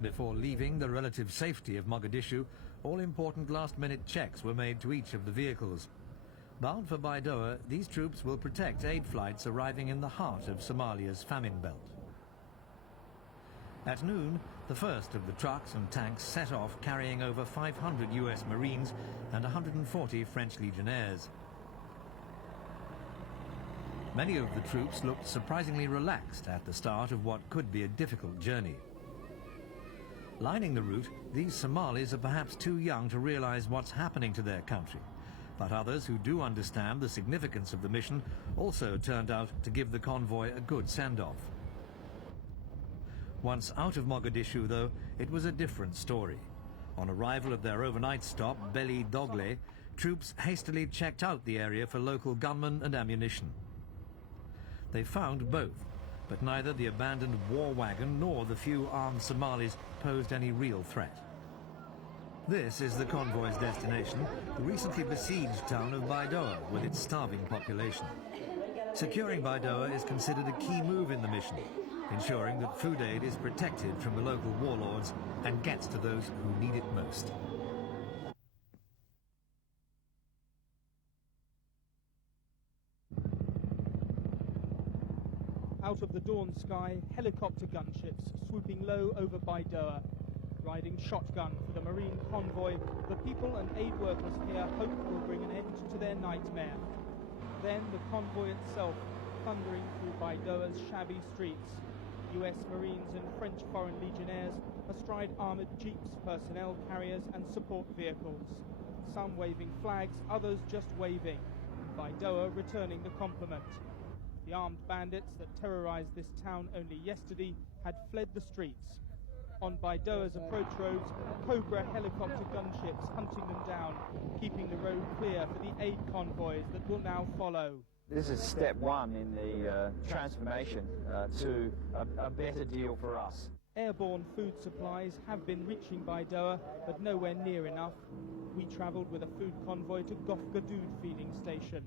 Before leaving the relative safety of Mogadishu, all important last-minute checks were made to each of the vehicles. Bound for Baidoa, these troops will protect aid flights arriving in the heart of Somalia's famine belt. At noon, the first of the trucks and tanks set off, carrying over 500 US Marines and 140 French Legionnaires. Many of the troops looked surprisingly relaxed at the start of what could be a difficult journey. Lining the route, these Somalis are perhaps too young to realize what's happening to their country, but others who do understand the significance of the mission also turned out to give the convoy a good send-off. Once out of Mogadishu, though, it was a different story. On arrival at their overnight stop, Beli Dogle, troops hastily checked out the area for local gunmen and ammunition. They found both, but neither the abandoned war wagon nor the few armed Somalis posed any real threat. This is the convoy's destination, the recently besieged town of Baidoa with its starving population. Securing Baidoa is considered a key move in the mission, ensuring that food aid is protected from the local warlords and gets to those who need it most. Out of the dawn sky, helicopter gunships swooping low over Baidoa. Riding shotgun for the marine convoy, the people and aid workers here hope will bring an end to their nightmare. Then the convoy itself, thundering through Baidoa's shabby streets. US Marines and French Foreign Legionnaires astride armoured jeeps, personnel carriers and support vehicles. Some waving flags, others just waving. Baidoa returning the compliment. The armed bandits that terrorized this town only yesterday had fled the streets. On Baidoa's approach roads, Cobra helicopter gunships hunting them down, keeping the road clear for the aid convoys that will now follow. This is step one in the transformation to a better deal for us. Airborne food supplies have been reaching Baidoa, but nowhere near enough. We travelled with a food convoy to Gofgadood feeding station.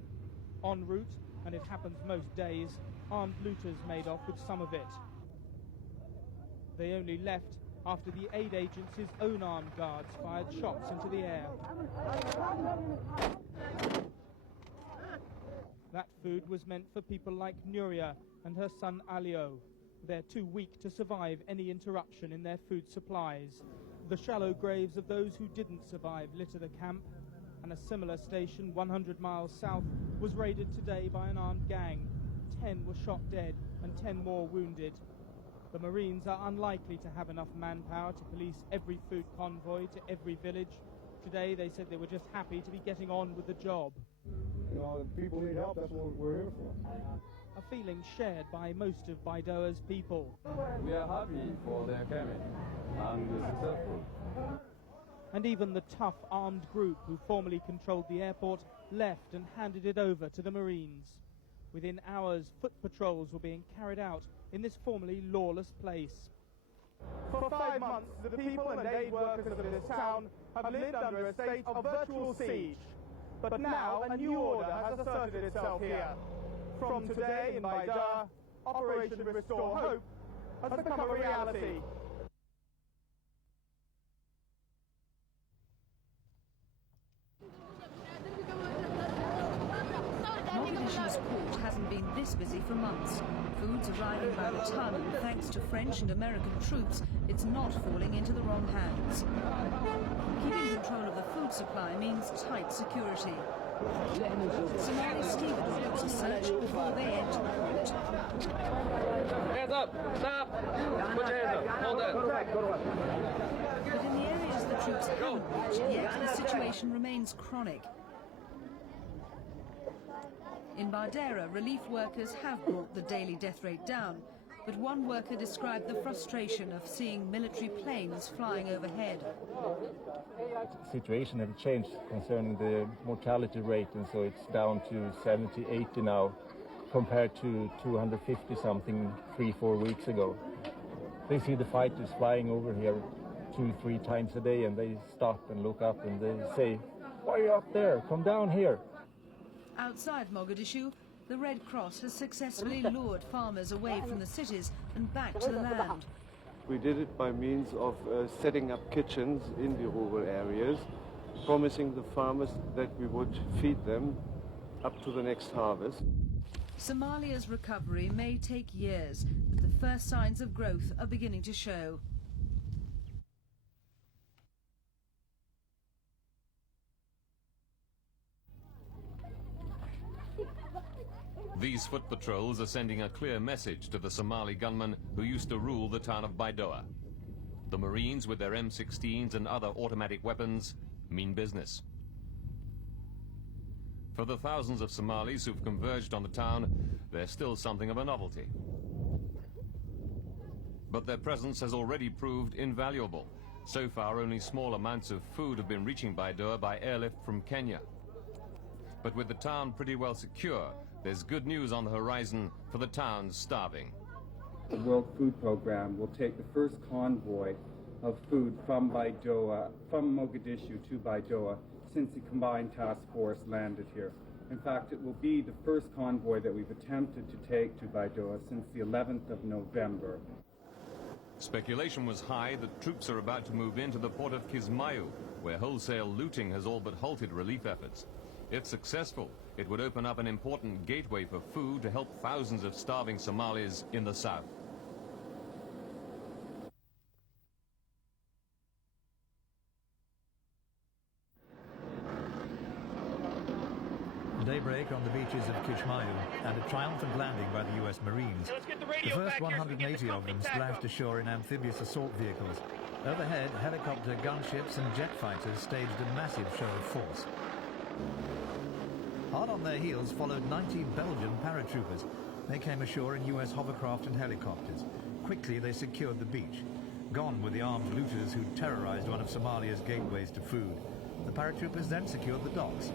En route, and it happens most days, armed looters made off with some of it. They only left after the aid agency's own armed guards fired shots into the air. That food was meant for people like Nuria and her son Alio. They're too weak to survive any interruption in their food supplies. The shallow graves of those who didn't survive litter the camp, and a similar station 100 miles south was raided today by an armed gang. 10 were shot dead and 10 more wounded. The Marines are unlikely to have enough manpower to police every food convoy to every village. Today they said they were just happy to be getting on with the job. You know, if people need help, that's what we're here for. A feeling shared by most of Baidoa's people. We are happy for their coming and successful. And even the tough armed group who formerly controlled the airport left and handed it over to the Marines. Within hours, foot patrols were being carried out in this formerly lawless place. For 5 months, the people and aid workers of this town have lived under a state of virtual siege. But now a new order has asserted itself here. From today in Baidoa, Operation Restore Hope has become a reality. Mogadishu's port hasn't been this busy for months. Food's arriving by the ton, and thanks to French and American troops, it's not falling into the wrong hands. Keeping control of the food supply means tight security. Somali stevedores are searched before they enter the port. Hands up! Stop! Put your hands up! Hold that! But in the areas the troops haven't reached yet, the situation remains chronic. In Bardera, relief workers have brought the daily death rate down, but one worker described the frustration of seeing military planes flying overhead. The situation has changed concerning the mortality rate, and so it's down to 70, 80 now, compared to 250 something 3-4 weeks ago. They see the fighters flying over here 2-3 times a day, and they stop and look up and they say, "Why are you up there? Come down here." Outside Mogadishu, the Red Cross has successfully lured farmers away from the cities and back to the land. We did it by means of setting up kitchens in the rural areas, promising the farmers that we would feed them up to the next harvest. Somalia's recovery may take years, but the first signs of growth are beginning to show. These foot patrols are sending a clear message to the Somali gunmen who used to rule the town of Baidoa. The Marines with their M16s and other automatic weapons mean business. For the thousands of Somalis who've converged on the town, they're still something of a novelty. But their presence has already proved invaluable. So far, only small amounts of food have been reaching Baidoa by airlift from Kenya. But with the town pretty well secure, there's good news on the horizon for the towns starving. The World Food Program will take the first convoy of food from Mogadishu to Baidoa since the combined task force landed here. In fact, it will be the first convoy that we've attempted to take to Baidoa since the 11th of November. Speculation was high that troops are about to move into the port of Kismayu, where wholesale looting has all but halted relief efforts. If successful, it would open up an important gateway for food to help thousands of starving Somalis in the south. Daybreak on the beaches of Kismayu and a triumphant landing by the US Marines. The first 180 of them splashed ashore in amphibious assault vehicles. Overhead, helicopter, gunships and jet fighters staged a massive show of force. Hard on their heels followed 90 Belgian paratroopers. They came ashore in US hovercraft and helicopters. Quickly they secured the beach. Gone were the armed looters who terrorized one of Somalia's gateways to food. The paratroopers then secured the docks.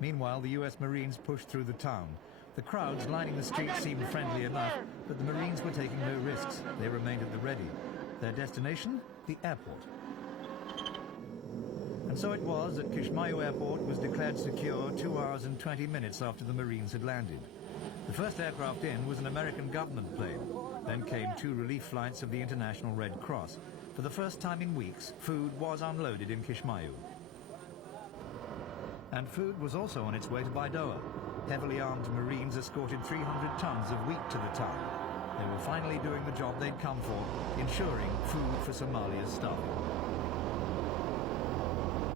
Meanwhile, the US Marines pushed through the town. The crowds lining the streets seemed friendly enough, but the Marines were taking no risks. They remained at the ready. Their destination? The airport. And so it was that Kismayu Airport was declared secure 2 hours and 20 minutes after the Marines had landed. The first aircraft in was an American government plane. Then came 2 relief flights of the International Red Cross. For the first time in weeks, food was unloaded in Kismayu. And food was also on its way to Baidoa. Heavily armed Marines escorted 300 tons of wheat to the town. They were finally doing the job they'd come for, ensuring food for Somalia's starving.